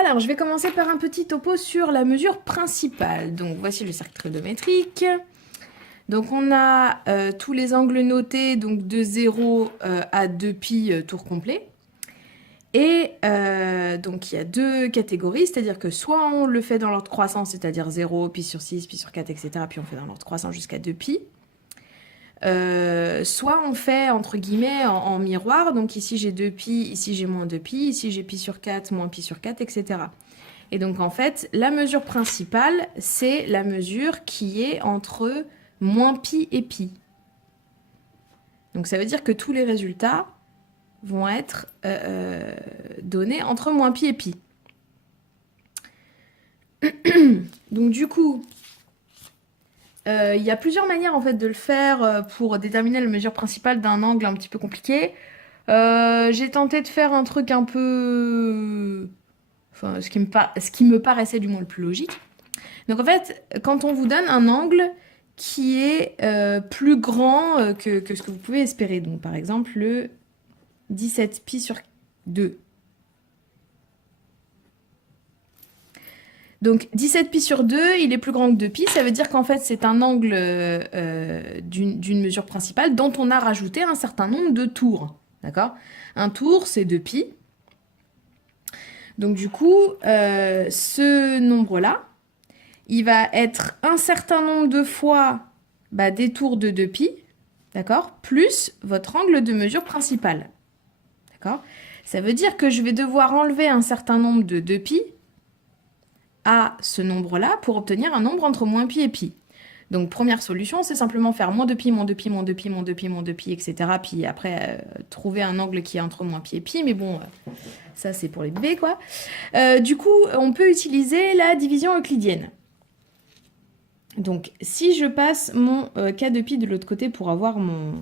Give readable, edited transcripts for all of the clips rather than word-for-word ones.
Alors, je vais commencer par un petit topo sur la mesure principale. Donc, voici le cercle trigonométrique. Donc, on a tous les angles notés, donc de 0 à 2π tour complet. Et donc, il y a deux catégories, c'est-à-dire que soit on le fait dans l'ordre croissant, c'est-à-dire 0, pi sur 6, pi sur 4, etc. Puis on fait dans l'ordre croissant jusqu'à 2π. Soit on fait entre guillemets en miroir, donc ici j'ai 2π, ici j'ai moins 2π, ici j'ai pi sur 4, moins pi sur 4, etc. Et donc en fait, la mesure principale, c'est la mesure qui est entre moins pi et pi. Donc ça veut dire que tous les résultats vont être donnés entre moins pi et pi. Donc du coup, il y a plusieurs manières en fait de le faire pour déterminer la mesure principale d'un angle un petit peu compliqué. J'ai tenté de faire un truc un peu... Enfin, ce qui me paraissait du moins le plus logique. Donc en fait, quand on vous donne un angle qui est plus grand que ce que vous pouvez espérer, donc par exemple le 17π sur 2. Donc 17π sur 2, il est plus grand que 2π, ça veut dire qu'en fait c'est un angle d'une mesure principale dont on a rajouté un certain nombre de tours. D'accord? Un tour, c'est 2π. Donc du coup, ce nombre-là, il va être un certain nombre de fois des tours de 2π, d'accord, plus votre angle de mesure principale. D'accord? Ça veut dire que je vais devoir enlever un certain nombre de 2π à ce nombre-là pour obtenir un nombre entre moins pi et pi. Donc première solution, c'est simplement faire moins 2π, moins 2π, moins 2π, moins 2π, moins 2π, etc. Puis après, trouver un angle qui est entre moins pi et pi, mais bon, ça c'est pour les bébés, quoi. Du coup, on peut utiliser la division euclidienne. Donc, si je passe mon k de pi de l'autre côté pour avoir mon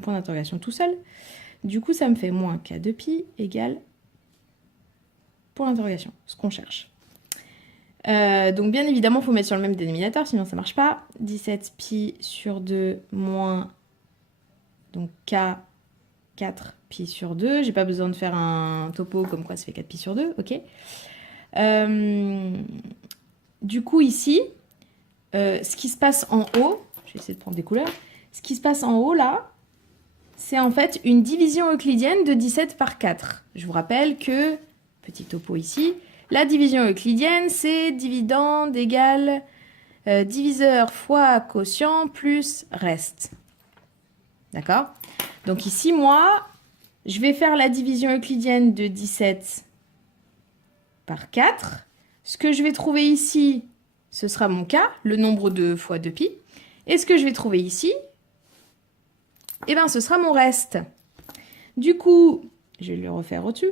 point d'interrogation tout seul, du coup, ça me fait moins k de pi égale point d'interrogation, ce qu'on cherche. Donc, bien évidemment, il faut mettre sur le même dénominateur, sinon ça ne marche pas. 17π sur 2 moins donc k 4π sur 2. J'ai pas besoin de faire un topo comme quoi ça fait 4π sur 2, ok. Du coup, ici, ce qui se passe en haut, je vais essayer de prendre des couleurs, ce qui se passe en haut là, c'est en fait une division euclidienne de 17 par 4. Je vous rappelle que, petit topo ici, la division euclidienne, c'est dividende égale diviseur fois quotient plus reste. D'accord? Donc ici, moi, je vais faire la division euclidienne de 17 par 4. Ce que je vais trouver ici, ce sera mon k, le nombre de fois 2π. Et ce que je vais trouver ici, eh ben, ce sera mon reste. Du coup, je vais le refaire au-dessus.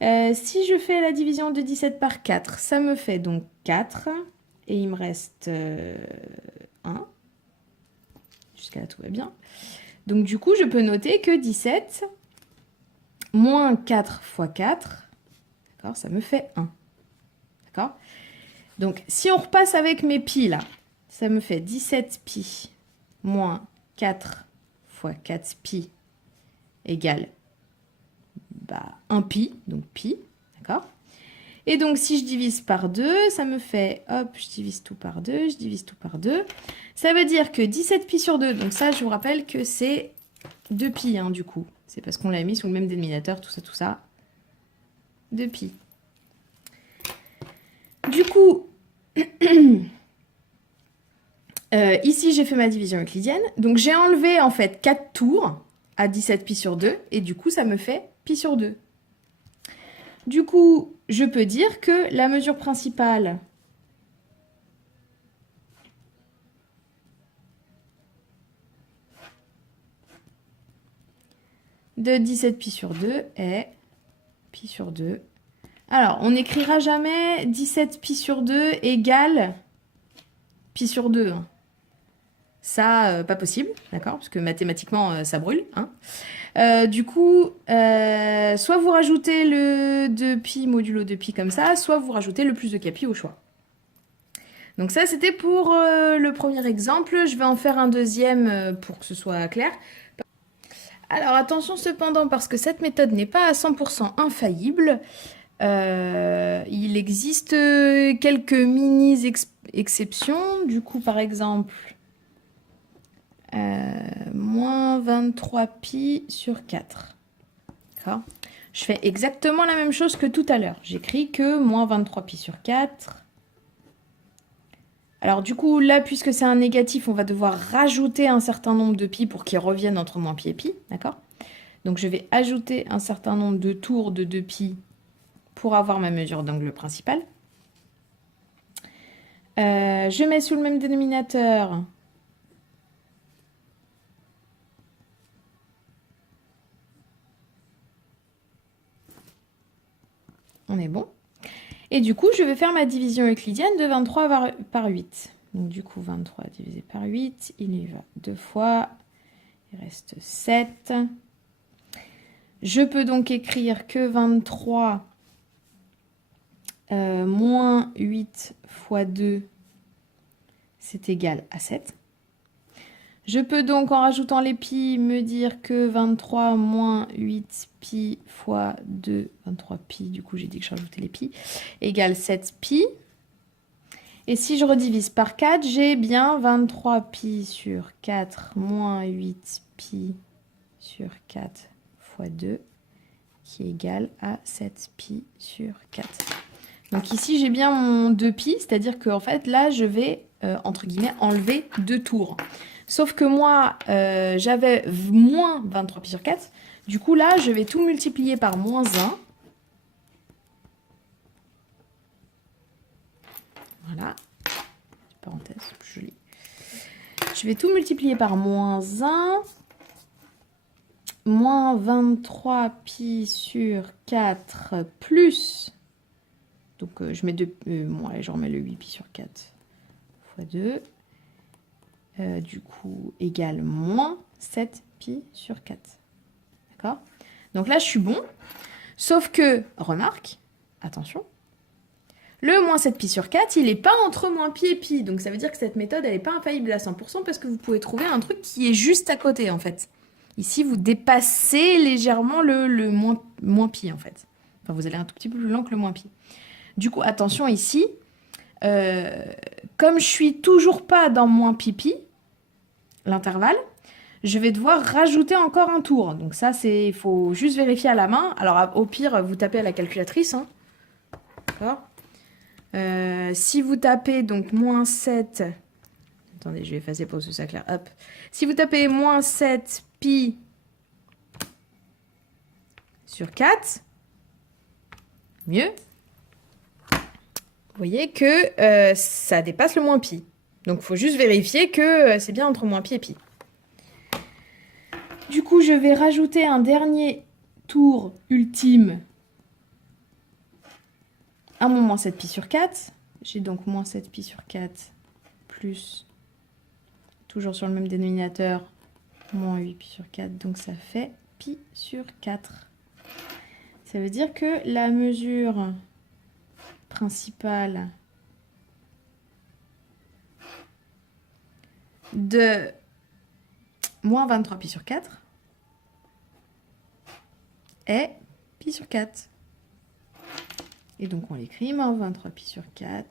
Si je fais la division de 17 par 4, ça me fait donc 4. Et il me reste 1. Jusqu'à là, tout va bien. Donc du coup, je peux noter que 17 moins 4 fois 4, d'accord, ça me fait 1. D'accord? Donc, si on repasse avec mes pi, là, ça me fait 17π moins 4 fois 4π égale 1π, donc pi, d'accord? Et donc, si je divise par 2, ça me fait, hop, je divise tout par 2, je divise tout par 2. Ça veut dire que 17π sur 2, donc ça, je vous rappelle que c'est 2π, hein, du coup. C'est parce qu'on l'a mis sous le même dénominateur, tout ça. 2π. Du coup, ici, j'ai fait ma division euclidienne. Donc, j'ai enlevé, en fait, 4 tours à 17π sur 2. Et du coup, ça me fait pi sur 2. Du coup, je peux dire que la mesure principale de 17π sur 2 est pi sur 2. Alors, on n'écrira jamais 17π sur 2 égale pi sur 2. Hein. Ça, pas possible, d'accord? Parce que mathématiquement, ça brûle. Hein. Du coup, soit vous rajoutez le 2π modulo 2π comme ça, soit vous rajoutez le plus de kpi au choix. Donc ça, c'était pour le premier exemple. Je vais en faire un deuxième pour que ce soit clair. Alors attention cependant, parce que cette méthode n'est pas à 100% infaillible. Il existe quelques exceptions. Du coup, par exemple, moins 23 pi sur 4. D'accord ? Je fais exactement la même chose que tout à l'heure. J'écris que moins 23 pi sur 4. Alors du coup, là, puisque c'est un négatif, on va devoir rajouter un certain nombre de pi pour qu'il revienne entre moins pi et pi. D'accord ? Donc je vais ajouter un certain nombre de tours de 2 pi pour avoir ma mesure d'angle principal. Je mets sous le même dénominateur on est bon. Et du coup, je vais faire ma division euclidienne de 23 par 8. Donc du coup, 23 divisé par 8, il y va 2 fois. Il reste 7. Je peux donc écrire que 23 moins 8 fois 2, c'est égal à 7. Je peux donc, en rajoutant les pi, me dire que 23 moins 8 pi fois 2, 23 pi, du coup j'ai dit que je rajoutais les pi, égale 7 pi. Et si je redivise par 4, j'ai bien 23 pi sur 4 moins 8 pi sur 4 fois 2, qui est égal à 7 pi sur 4. Donc ici, j'ai bien mon 2 pi, c'est-à-dire qu'en fait, là, je vais, entre guillemets, enlever 2 tours. Sauf que moi, j'avais moins 23 pi sur 4. Du coup, là, je vais tout multiplier par moins 1. Voilà. Parenthèse, plus joli. Je vais tout multiplier par moins 1. Moins 23 pi sur 4 plus... Donc, je mets 2... bon, allez, je remets le 8 pi sur 4 fois 2. Du coup, égale moins 7 pi sur 4. D'accord ? Donc là, je suis bon. Sauf que, remarque, attention, le moins 7 pi sur 4, il n'est pas entre moins pi et pi. Donc ça veut dire que cette méthode, elle n'est pas infaillible à 100% parce que vous pouvez trouver un truc qui est juste à côté, en fait. Ici, vous dépassez légèrement le moins pi, en fait. Enfin, vous allez un tout petit peu plus lent que le moins pi. Du coup, attention ici, comme je suis toujours pas dans moins pi pi, l'intervalle, je vais devoir rajouter encore un tour. Donc ça, il faut juste vérifier à la main. Alors au pire, vous tapez à la calculatrice. Hein. D'accord. Si vous tapez donc moins 7... Attendez, je vais effacer pour que ce soit clair. Hop. Si vous tapez moins 7 pi sur 4, mieux. Vous voyez que ça dépasse le moins pi. Donc il faut juste vérifier que c'est bien entre moins pi et pi. Du coup, je vais rajouter un dernier tour ultime à mon moins 7 pi sur 4. J'ai donc moins 7 pi sur 4 plus, toujours sur le même dénominateur, moins 8 pi sur 4. Donc ça fait pi sur 4. Ça veut dire que la mesure principale de moins 23 pi sur 4 est pi sur 4. Et donc on l'écrit, moins 23 pi sur 4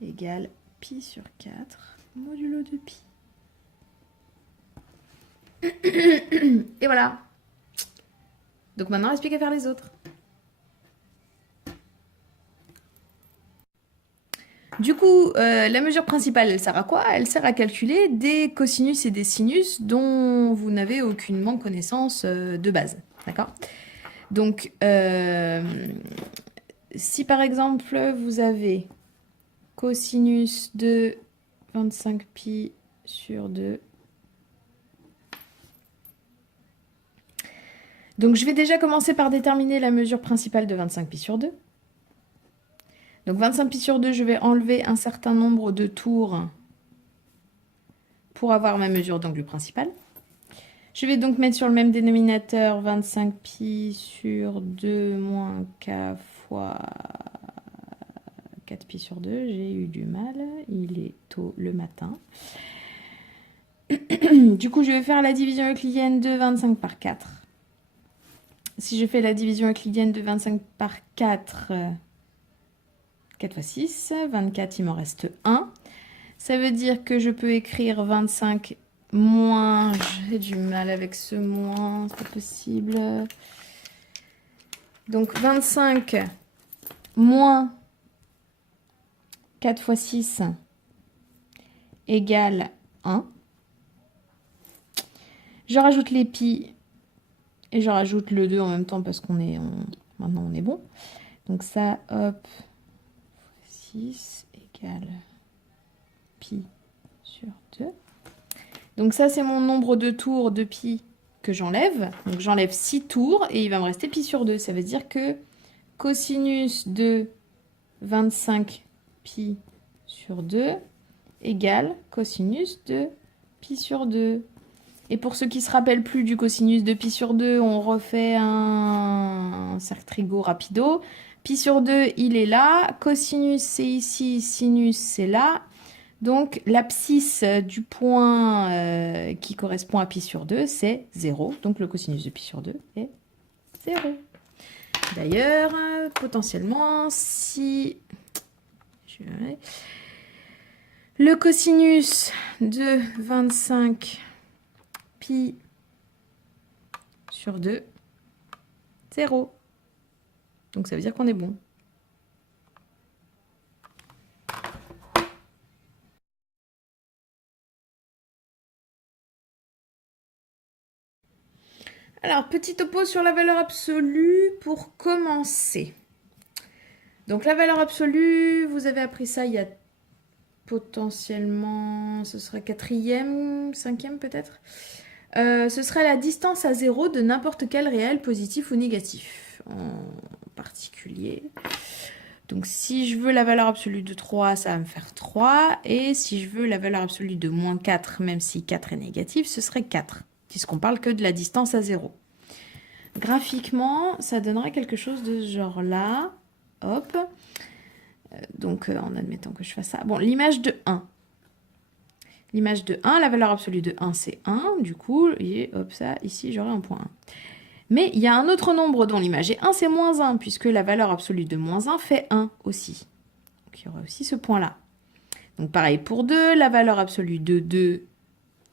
égale pi sur 4 modulo de pi. Et voilà. Donc maintenant, il reste plus qu'à faire les autres. Du coup, la mesure principale, elle sert à quoi? Elle sert à calculer des cosinus et des sinus dont vous n'avez aucunement connaissance de base. D'accord? Donc, si par exemple, vous avez cosinus de 25 pi sur 2, donc je vais déjà commencer par déterminer la mesure principale de 25 pi sur 2. Donc 25 pi sur 2, je vais enlever un certain nombre de tours pour avoir ma mesure d'angle principal. Je vais donc mettre sur le même dénominateur 25 pi sur 2 moins k fois 4 pi sur 2. J'ai eu du mal, il est tôt le matin. Du coup, je vais faire la division euclidienne de 25 par 4. si je fais la division euclidienne de 25 par 4, 4 fois 6, 24, il m'en reste 1. Ça veut dire que je peux écrire 25 moins, j'ai du mal avec ce moins, c'est pas possible. Donc 25 moins 4 fois 6 égale 1. Je rajoute les pi et je rajoute le 2 en même temps parce qu'on est maintenant on est bon. Donc ça, hop, 6 égale pi sur 2. Donc ça, c'est mon nombre de tours de pi que j'enlève. Donc j'enlève 6 tours et il va me rester pi sur 2. Ça veut dire que cosinus de 25 pi sur 2 égale cosinus de pi sur 2. Et pour ceux qui ne se rappellent plus du cosinus de pi sur 2, on refait un cercle trigo rapido. Pi sur 2, il est là. Cosinus, c'est ici. Sinus, c'est là. Donc, l'abscisse du point qui correspond à pi sur 2, c'est 0. Donc, le cosinus de pi sur 2 est 0. D'ailleurs, potentiellement, si le cosinus de 25 pi sur 2, 0. Donc, ça veut dire qu'on est bon. Alors, petit topo sur la valeur absolue pour commencer. Donc, la valeur absolue, vous avez appris ça il y a potentiellement, ce serait 4e, 5e peut-être. Ce serait la distance à 0 de n'importe quel réel positif ou négatif en particulier. Donc, si je veux la valeur absolue de 3, ça va me faire 3. Et si je veux la valeur absolue de moins 4, même si 4 est négatif, ce serait 4. Puisqu'on parle que de la distance à 0. Graphiquement, ça donnerait quelque chose de ce genre-là. Hop. Donc, en admettant que je fasse ça. Bon, l'image de 1. L'image de 1, la valeur absolue de 1, c'est 1. Du coup, et hop, ça, ici, j'aurai un point 1. Mais il y a un autre nombre dont l'image est 1, c'est moins 1, puisque la valeur absolue de moins 1 fait 1 aussi. Donc, il y aura aussi ce point-là. Donc, pareil pour 2, la valeur absolue de 2,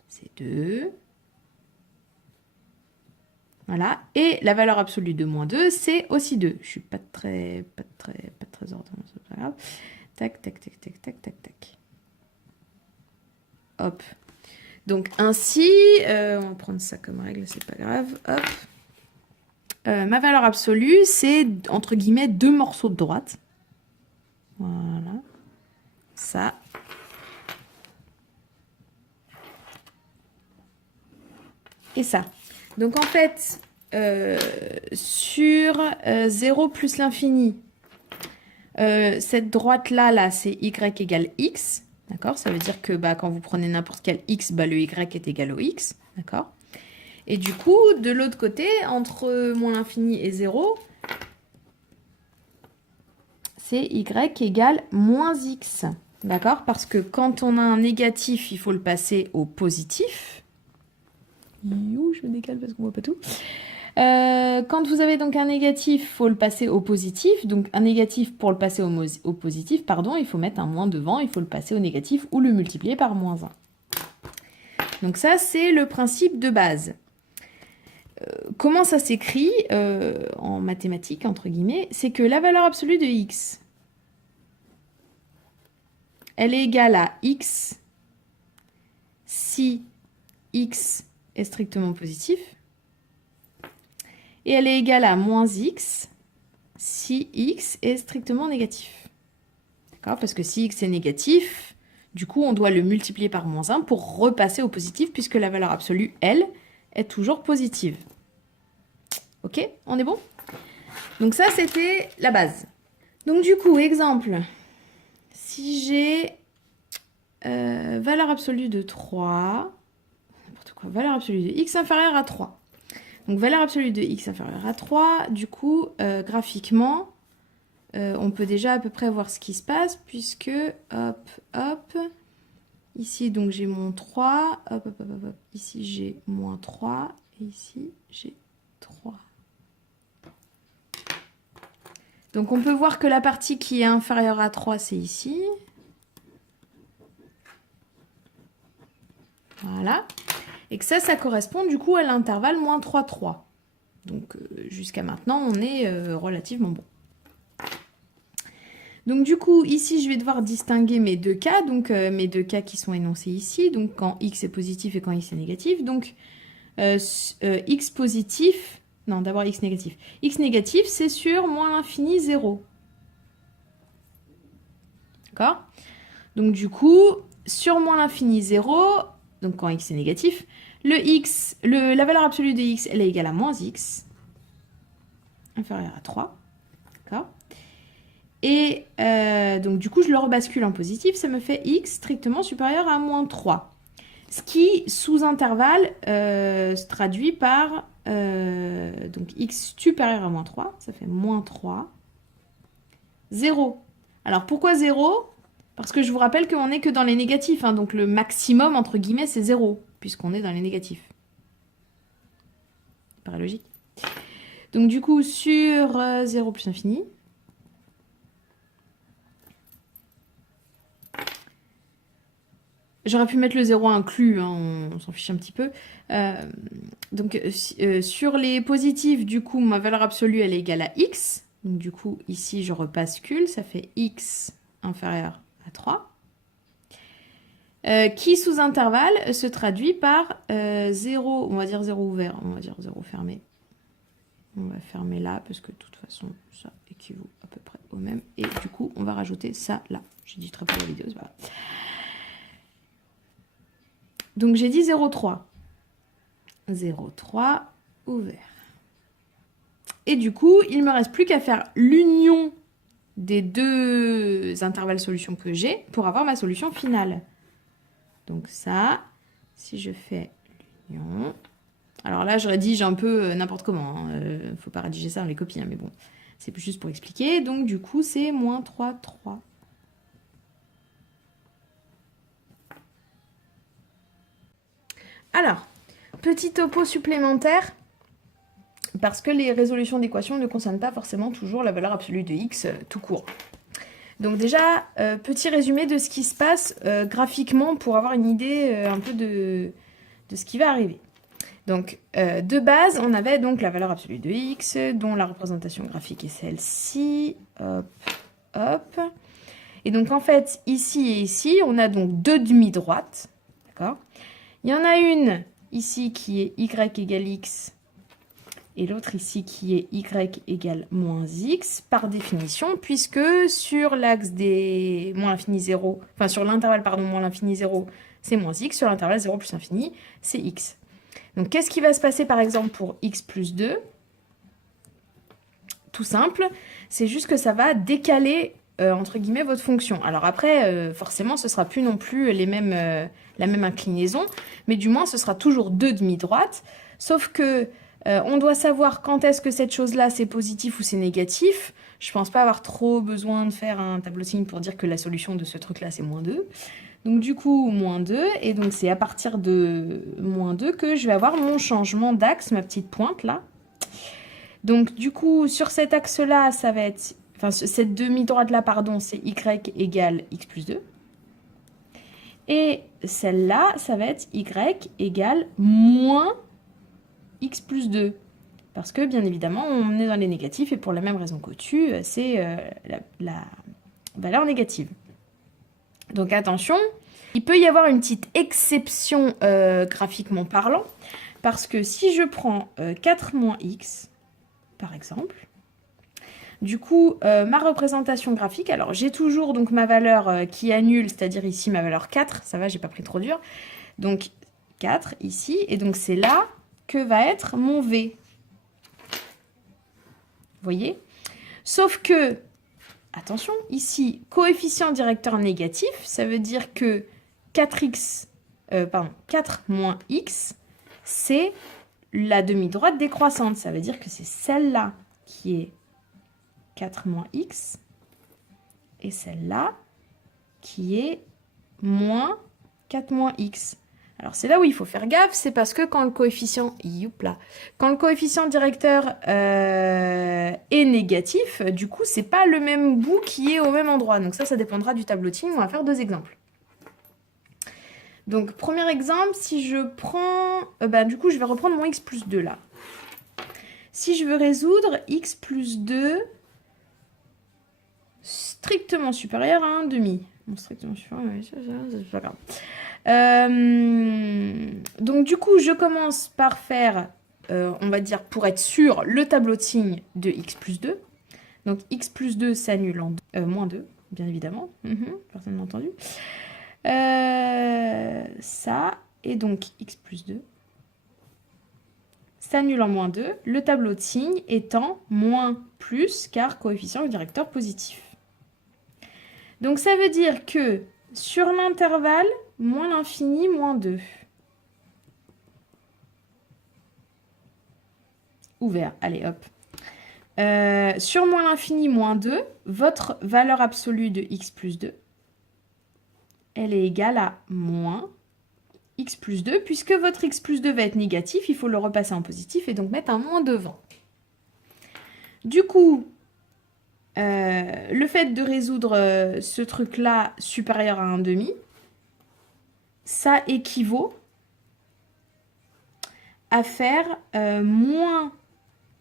c'est 2. Voilà. Et la valeur absolue de moins 2, c'est aussi 2. Je suis pas très ordonnée, c'est pas grave. Tac, tac, tac, tac, tac, tac, tac. Hop. Donc ainsi, on va prendre ça comme règle, c'est pas grave. Hop. Ma valeur absolue, c'est entre guillemets 2 morceaux de droite. Voilà. Ça. Et ça. Donc en fait, sur 0 plus l'infini, cette droite-là, là, c'est y égale x. D'accord? Ça veut dire que quand vous prenez n'importe quel x, le y est égal au x. D'accord? Et du coup, de l'autre côté, entre moins l'infini et 0, c'est y égale moins x. D'accord? Parce que quand on a un négatif, il faut le passer au positif. Je me décale parce qu'on voit pas tout. Quand vous avez donc un négatif, il faut le passer au positif. Donc un négatif, pour le passer au positif, pardon, il faut mettre un moins devant, il faut le passer au négatif ou le multiplier par moins 1. Donc ça, c'est le principe de base. Comment ça s'écrit en mathématiques, entre guillemets? C'est que la valeur absolue de x, elle est égale à x si x est strictement positif. Et elle est égale à moins x si x est strictement négatif. D'accord? Parce que si x est négatif, du coup, on doit le multiplier par moins 1 pour repasser au positif, puisque la valeur absolue, elle, est toujours positive. Ok? On est bon? Donc ça, c'était la base. Donc du coup, exemple, si j'ai valeur absolue de 3, n'importe quoi, valeur absolue de x inférieure à 3. Donc, valeur absolue de x inférieure à 3, du coup, graphiquement, on peut déjà à peu près voir ce qui se passe, puisque, hop, hop, ici, donc j'ai mon 3, hop, hop, hop, hop, ici j'ai moins 3, et ici j'ai 3. Donc on peut voir que la partie qui est inférieure à 3, c'est ici. Voilà. Et que ça correspond du coup à l'intervalle moins 3, 3. Donc jusqu'à maintenant, on est relativement bon. Donc du coup, ici, je vais devoir distinguer mes deux cas. Donc mes deux cas qui sont énoncés ici. Donc quand x est positif et quand x est négatif. Donc x positif... Non, d'abord x négatif. X négatif, c'est sur moins l'infini 0. D'accord? Donc du coup, sur moins l'infini 0, donc quand x est négatif, la valeur absolue de x, elle est égale à moins x, inférieure à 3. D'accord? Et donc du coup, je le rebascule en positif, ça me fait x strictement supérieur à moins 3. Ce qui, sous intervalle, se traduit par donc x supérieur à moins 3, ça fait moins 3, 0. Alors pourquoi 0 ? Parce que je vous rappelle qu'on n'est que dans les négatifs, hein, donc le maximum, entre guillemets, c'est 0, puisqu'on est dans les négatifs. Paraît logique. Donc du coup, sur 0 plus infini, j'aurais pu mettre le 0 inclus, hein, on s'en fiche un petit peu. Donc sur les positifs, du coup, ma valeur absolue, elle est égale à x. Donc du coup, ici, je rebascule, ça fait x inférieur à 3. Qui, sous intervalle, se traduit par 0, on va dire 0 ouvert, on va dire 0 fermé. On va fermer là, parce que de toute façon, ça équivaut à peu près au même. Et du coup, on va rajouter ça là. J'ai dit très peu la vidéo, c'est pas grave. Donc j'ai dit 0,3. 0,3 ouvert. Et du coup, il ne me reste plus qu'à faire l'union des deux intervalles solutions que j'ai pour avoir ma solution finale. Donc ça, si je fais l'union... Alors là, je rédige un peu n'importe comment. Hein. Faut pas rédiger ça dans les copies, hein, mais bon. C'est juste pour expliquer. Donc du coup, c'est moins 3, 3. Alors, petit topo supplémentaire, parce que les résolutions d'équations ne concernent pas forcément toujours la valeur absolue de x tout court. Donc déjà, petit résumé de ce qui se passe graphiquement pour avoir une idée un peu de ce qui va arriver. Donc, de base, on avait donc la valeur absolue de x, dont la représentation graphique est celle-ci. Hop, hop. Et donc, en fait, ici et ici, on a donc deux demi-droites. D'accord ? Il y en a une ici qui est y égale x, et l'autre ici qui est y égale moins x, par définition, puisque sur l'axe des moins l'infini 0, enfin sur l'intervalle, pardon, moins l'infini 0, c'est moins x, sur l'intervalle 0 plus infini, c'est x. Donc, qu'est-ce qui va se passer, par exemple, pour x plus 2 ? Tout simple, c'est juste que ça va décaler, entre guillemets, votre fonction. Alors après, forcément, ce ne sera plus non plus la même inclinaison, mais du moins, ce sera toujours deux demi-droites, sauf que on doit savoir quand est-ce que cette chose-là, c'est positif ou c'est négatif. Je ne pense pas avoir trop besoin de faire un tableau de signes pour dire que la solution de ce truc-là, c'est moins 2. Donc du coup, moins 2, et donc c'est à partir de moins 2 que je vais avoir mon changement d'axe, ma petite pointe là. Donc du coup, sur cet axe-là, ça va être, enfin cette demi-droite-là, pardon, c'est y égale x plus 2. Et celle-là, ça va être y égale moins x plus 2. Parce que, bien évidemment, on est dans les négatifs, et pour la même raison qu'au-dessus, c'est la valeur négative. Donc attention, il peut y avoir une petite exception graphiquement parlant, parce que si je prends 4 moins x, par exemple, du coup, ma représentation graphique, alors j'ai toujours donc ma valeur qui annule, c'est-à-dire ici ma valeur 4, ça va, j'ai pas pris trop dur, donc 4 ici, et donc c'est là que va être mon v. Vous voyez ? Sauf que, attention, ici, coefficient directeur négatif, ça veut dire que 4 moins x, c'est la demi-droite décroissante. Ça veut dire que c'est celle-là qui est 4 moins x, et celle-là qui est moins 4 moins x. Alors c'est là où il faut faire gaffe, c'est parce que quand le coefficient, quand le coefficient directeur est négatif, du coup c'est pas le même bout qui est au même endroit. Donc ça dépendra du tableau de signes. On va faire deux exemples. Donc premier exemple, si je prends, du coup je vais reprendre mon x plus 2 là. Si je veux résoudre x plus 2 strictement supérieur à 1,5. Bon, strictement supérieur, c'est pas grave. Donc du coup, je commence par faire, on va dire, pour être sûr, le tableau de signes de x plus 2. Donc x plus 2 s'annule en moins 2, bien évidemment. Personne n'a entendu. Ça, et donc x plus 2 s'annule en moins 2, le tableau de signes étant moins plus, car coefficient directeur positif. Donc ça veut dire que sur l'intervalle, moins l'infini, moins 2. Ouvert, allez hop. Sur moins l'infini, moins 2, votre valeur absolue de x plus 2, elle est égale à moins x plus 2, puisque votre x plus 2 va être négatif, il faut le repasser en positif et donc mettre un moins devant. Du coup, le fait de résoudre ce truc-là supérieur à 1,5, ça équivaut à faire moins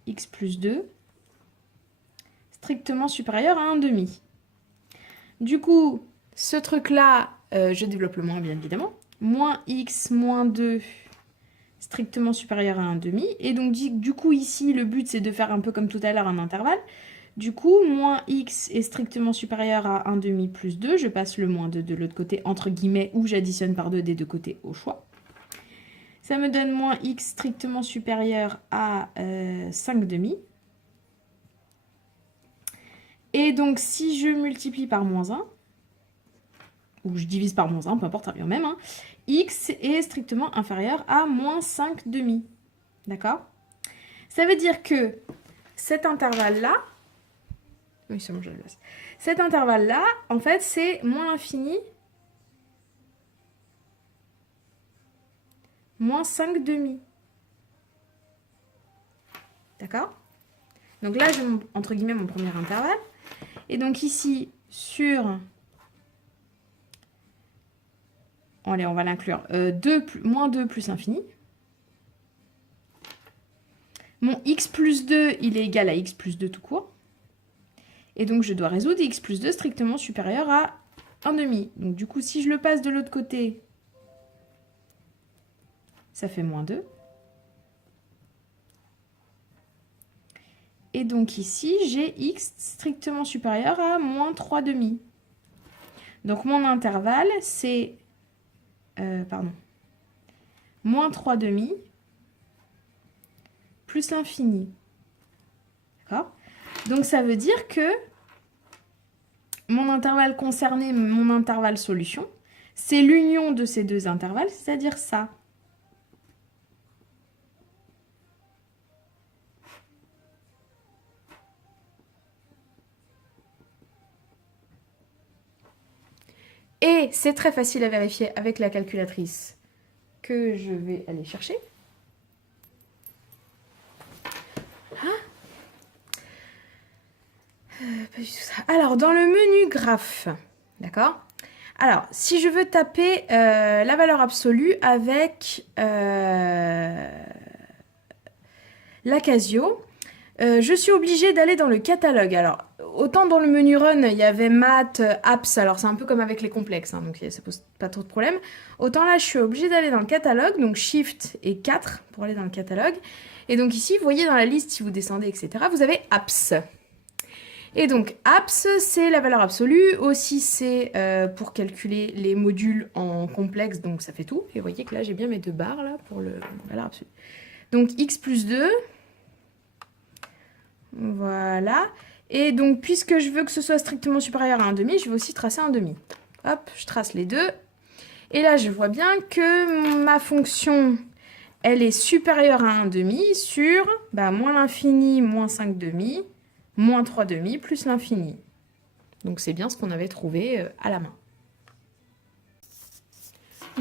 x plus 2 strictement supérieur à 1,5. Du coup, ce truc-là, je développe le moins bien évidemment. Moins x moins 2 strictement supérieur à 1,5. Et donc du coup ici, le but c'est de faire un peu comme tout à l'heure un intervalle. Du coup, moins x est strictement supérieur à 1,5 plus 2. Je passe le moins 2 de l'autre côté, entre guillemets, ou j'additionne par 2 des deux côtés au choix. Ça me donne moins x strictement supérieur à 5,5. Et donc, si je multiplie par moins 1, ou je divise par moins 1, peu importe, ça revient au même, x est strictement inférieur à moins 5,5. D'accord? Ça veut dire que cet intervalle-là, oui, c'est bon, je le laisse. Cet intervalle-là, en fait, c'est moins l'infini, moins 5,5. D'accord? Donc là, j'ai, entre guillemets, mon premier intervalle. Et donc ici, sur... Allez, on va l'inclure. Moins 2 plus infini. Mon x plus 2, il est égal à x plus 2 tout court. Et donc, je dois résoudre x plus 2 strictement supérieur à 1,5. Donc, du coup, si je le passe de l'autre côté, ça fait moins 2. Et donc, ici, j'ai x strictement supérieur à moins 3,5. Donc, mon intervalle, c'est... moins 3,5 plus l'infini. D'accord? Donc, ça veut dire que mon intervalle concerné, mon intervalle solution, c'est l'union de ces deux intervalles, c'est-à-dire ça. Et c'est très facile à vérifier avec la calculatrice que je vais aller chercher. Pas du tout ça. Alors, dans le menu graphe, d'accord? Alors, si je veux taper la valeur absolue avec la Casio, je suis obligée d'aller dans le catalogue. Alors, autant dans le menu Run, il y avait Math, Apps, alors c'est un peu comme avec les complexes, donc ça pose pas trop de problème. Autant là, je suis obligée d'aller dans le catalogue, donc Shift et 4 pour aller dans le catalogue. Et donc ici, vous voyez dans la liste, si vous descendez, etc., vous avez Apps. Et donc, apps, c'est la valeur absolue. Aussi, c'est pour calculer les modules en complexe, donc ça fait tout. Et vous voyez que là, j'ai bien mes deux barres là pour la valeur absolue. Donc, x plus 2. Voilà. Et donc, puisque je veux que ce soit strictement supérieur à 1,5, je vais aussi tracer 1,5. Hop, je trace les deux. Et là, je vois bien que ma fonction, elle est supérieure à 1,5 sur moins l'infini, moins 5,5. Moins 3,5 plus l'infini. Donc c'est bien ce qu'on avait trouvé à la main.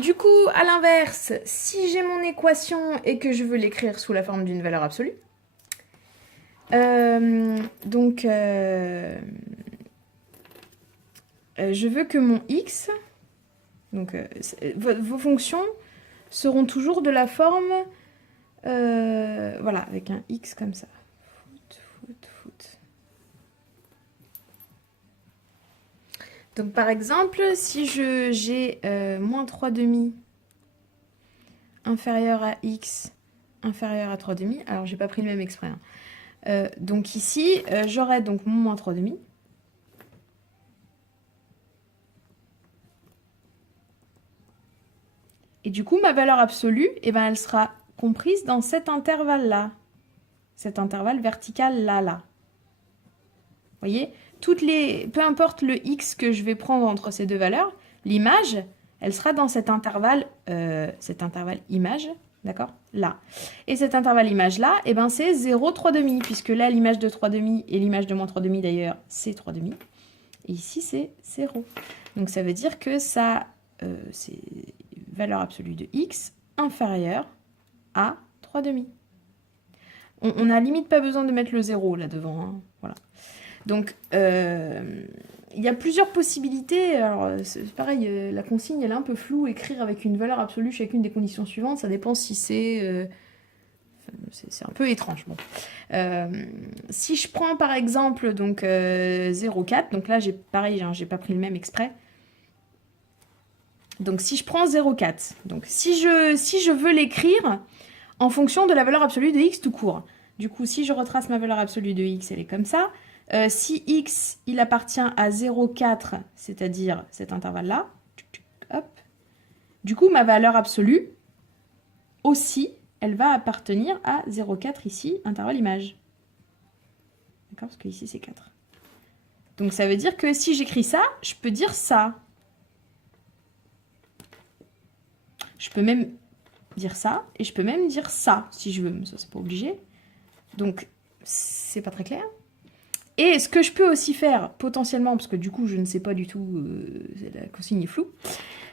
Du coup, à l'inverse, si j'ai mon équation et que je veux l'écrire sous la forme d'une valeur absolue, je veux que mon x, donc vos fonctions seront toujours de la forme, voilà, avec un x comme ça. Foot. Donc par exemple, si j'ai moins 3 demi inférieur à x inférieur à 3 demi, alors j'ai pas pris le même exprès, hein. Donc ici, j'aurai donc mon moins 3 demi. Et du coup, ma valeur absolue, eh ben, elle sera comprise dans cet intervalle-là. Cet intervalle vertical là. Vous voyez, peu importe le x que je vais prendre entre ces deux valeurs, l'image, elle sera dans cet intervalle image, d'accord, là. Et cet intervalle image là, eh ben, c'est 0, 3 demi, puisque là, l'image de 3 demi et l'image de moins 3 demi d'ailleurs, c'est 3 demi. Et ici, c'est 0. Donc ça veut dire que ça, c'est valeur absolue de x inférieure à 3 demi. On n'a limite pas besoin de mettre le 0 là devant, hein. Voilà. Donc, il y a plusieurs possibilités. Alors, c'est pareil, la consigne, elle est un peu floue. Écrire avec une valeur absolue chacune des conditions suivantes, ça dépend si c'est... c'est un peu étrange. Bon. Si je prends par exemple donc 0,4, donc là, pareil, hein, j'ai pas pris le même exprès. Donc, si je prends 0,4, donc si je veux l'écrire en fonction de la valeur absolue de x tout court. Du coup, si je retrace ma valeur absolue de x, elle est comme ça. Si x, il appartient à 0,4, c'est-à-dire cet intervalle-là, hop, du coup, ma valeur absolue, aussi, elle va appartenir à 0,4 ici, intervalle image. D'accord? Parce que ici, c'est 4. Donc, ça veut dire que si j'écris ça, je peux dire ça. Je peux même dire ça, et je peux même dire ça, si je veux, mais ça, c'est pas obligé. Donc, c'est pas très clair. Et ce que je peux aussi faire, potentiellement, parce que du coup, je ne sais pas du tout, la consigne est floue,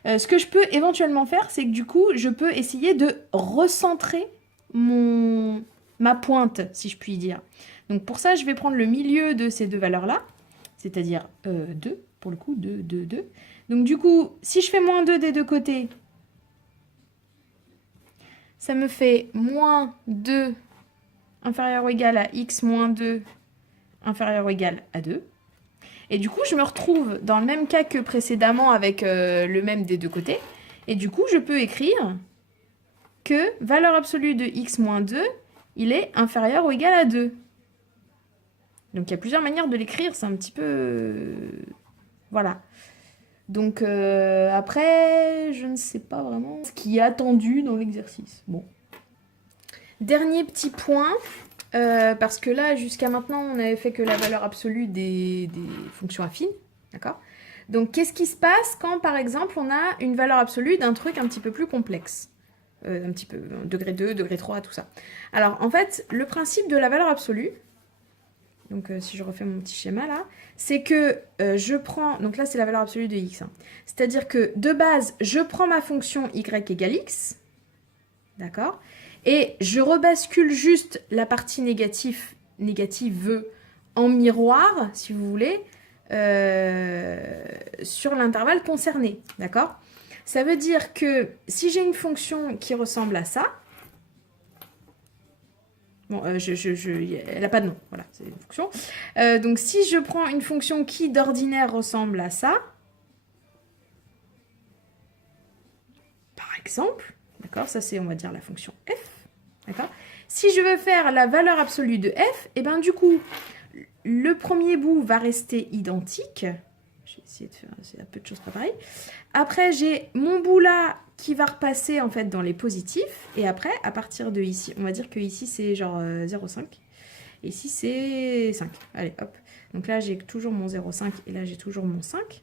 ce que je peux éventuellement faire, c'est que du coup, je peux essayer de recentrer ma pointe, si je puis dire. Donc pour ça, je vais prendre le milieu de ces deux valeurs-là, c'est-à-dire 2, pour le coup, 2, 2, 2. Donc du coup, si je fais moins 2 des deux côtés, ça me fait moins 2 inférieur ou égal à x moins 2 inférieur ou égal à 2. Et du coup, je me retrouve dans le même cas que précédemment avec le même des deux côtés. Et du coup, je peux écrire que valeur absolue de x moins 2, il est inférieur ou égal à 2. Donc, il y a plusieurs manières de l'écrire. C'est un petit peu... voilà. Donc, après, je ne sais pas vraiment ce qui est attendu dans l'exercice. Bon. Dernier petit point... parce que là, jusqu'à maintenant, on n'avait fait que la valeur absolue des fonctions affines, d'accord? Donc, qu'est-ce qui se passe quand, par exemple, on a une valeur absolue d'un truc un petit peu plus complexe? Un petit peu, degré 2, degré 3, tout ça. Alors, en fait, le principe de la valeur absolue, donc si je refais mon petit schéma là, c'est que je prends, donc là, c'est la valeur absolue de x, hein. C'est-à-dire que, de base, je prends ma fonction y égale x, d'accord? Et je rebascule juste la partie négative en miroir, si vous voulez, sur l'intervalle concerné. D'accord? Ça veut dire que si j'ai une fonction qui ressemble à ça, bon, elle n'a pas de nom, voilà, c'est une fonction. Donc si je prends une fonction qui d'ordinaire ressemble à ça, par exemple, d'accord, ça c'est, on va dire, la fonction f. D'accord? Si je veux faire la valeur absolue de f, et ben du coup, le premier bout va rester identique. Je vais essayer de faire un peu de choses pas pareilles. Après, j'ai mon bout là qui va repasser en fait dans les positifs. Et après, à partir de ici, on va dire que ici c'est genre 0,5. Et ici c'est 5. Allez, hop. Donc là, j'ai toujours mon 0,5 et là, j'ai toujours mon 5.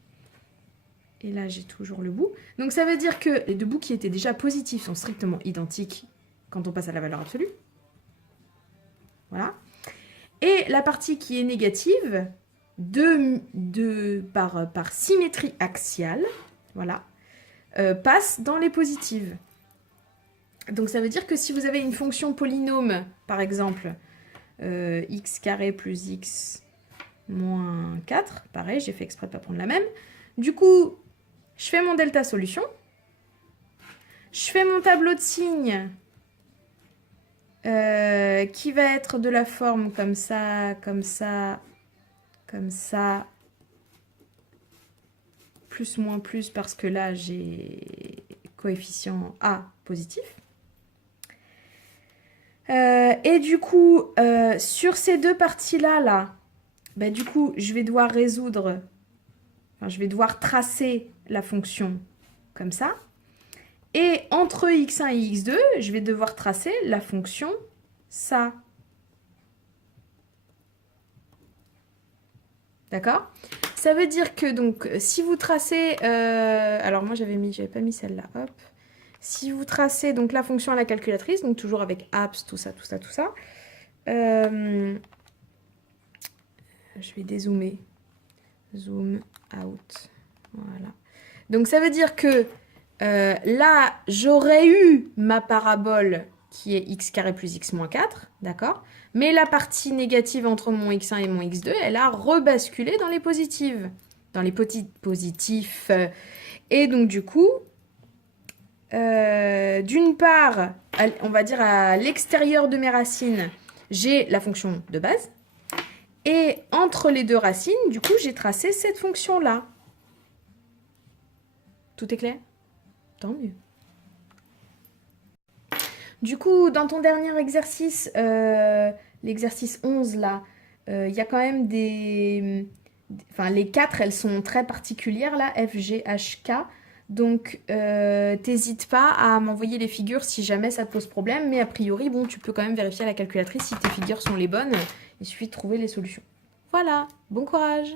Et là, j'ai toujours le bout. Donc ça veut dire que les deux bouts qui étaient déjà positifs sont strictement identiques quand on passe à la valeur absolue. Voilà. Et la partie qui est négative, par symétrie axiale, voilà, passe dans les positives. Donc ça veut dire que si vous avez une fonction polynôme, par exemple, x carré plus x moins 4, pareil, j'ai fait exprès de ne pas prendre la même. Du coup, je fais mon delta solution. Je fais mon tableau de signes qui va être de la forme comme ça, comme ça, comme ça, plus moins plus parce que là j'ai coefficient A positif. Et du coup, sur ces deux parties-là, bah, du coup, je vais devoir résoudre, enfin, je vais devoir tracer la fonction comme ça. Et entre x1 et x2, je vais devoir tracer la fonction ça. D'accord? Ça veut dire que, donc, si vous tracez... alors, moi, j'avais pas mis celle-là, hop. Si vous tracez donc la fonction à la calculatrice, donc toujours avec apps, tout ça, tout ça, tout ça, je vais dézoomer. Zoom out. Voilà. Donc ça veut dire que là, j'aurais eu ma parabole qui est x carré plus x moins 4, d'accord? Mais la partie négative entre mon x1 et mon x2, elle a rebasculé dans les positives. Dans les petits positifs. Et donc du coup... d'une part, on va dire à l'extérieur de mes racines, j'ai la fonction de base. Et entre les deux racines, du coup, j'ai tracé cette fonction-là. Tout est clair? Tant mieux. Du coup, dans ton dernier exercice, l'exercice 11, là, il y a quand même des... Enfin, les 4, elles sont très particulières, là, F, G, H, K. Donc, t'hésites pas à m'envoyer les figures si jamais ça te pose problème. Mais a priori, bon, tu peux quand même vérifier à la calculatrice si tes figures sont les bonnes. Il suffit de trouver les solutions. Voilà, bon courage!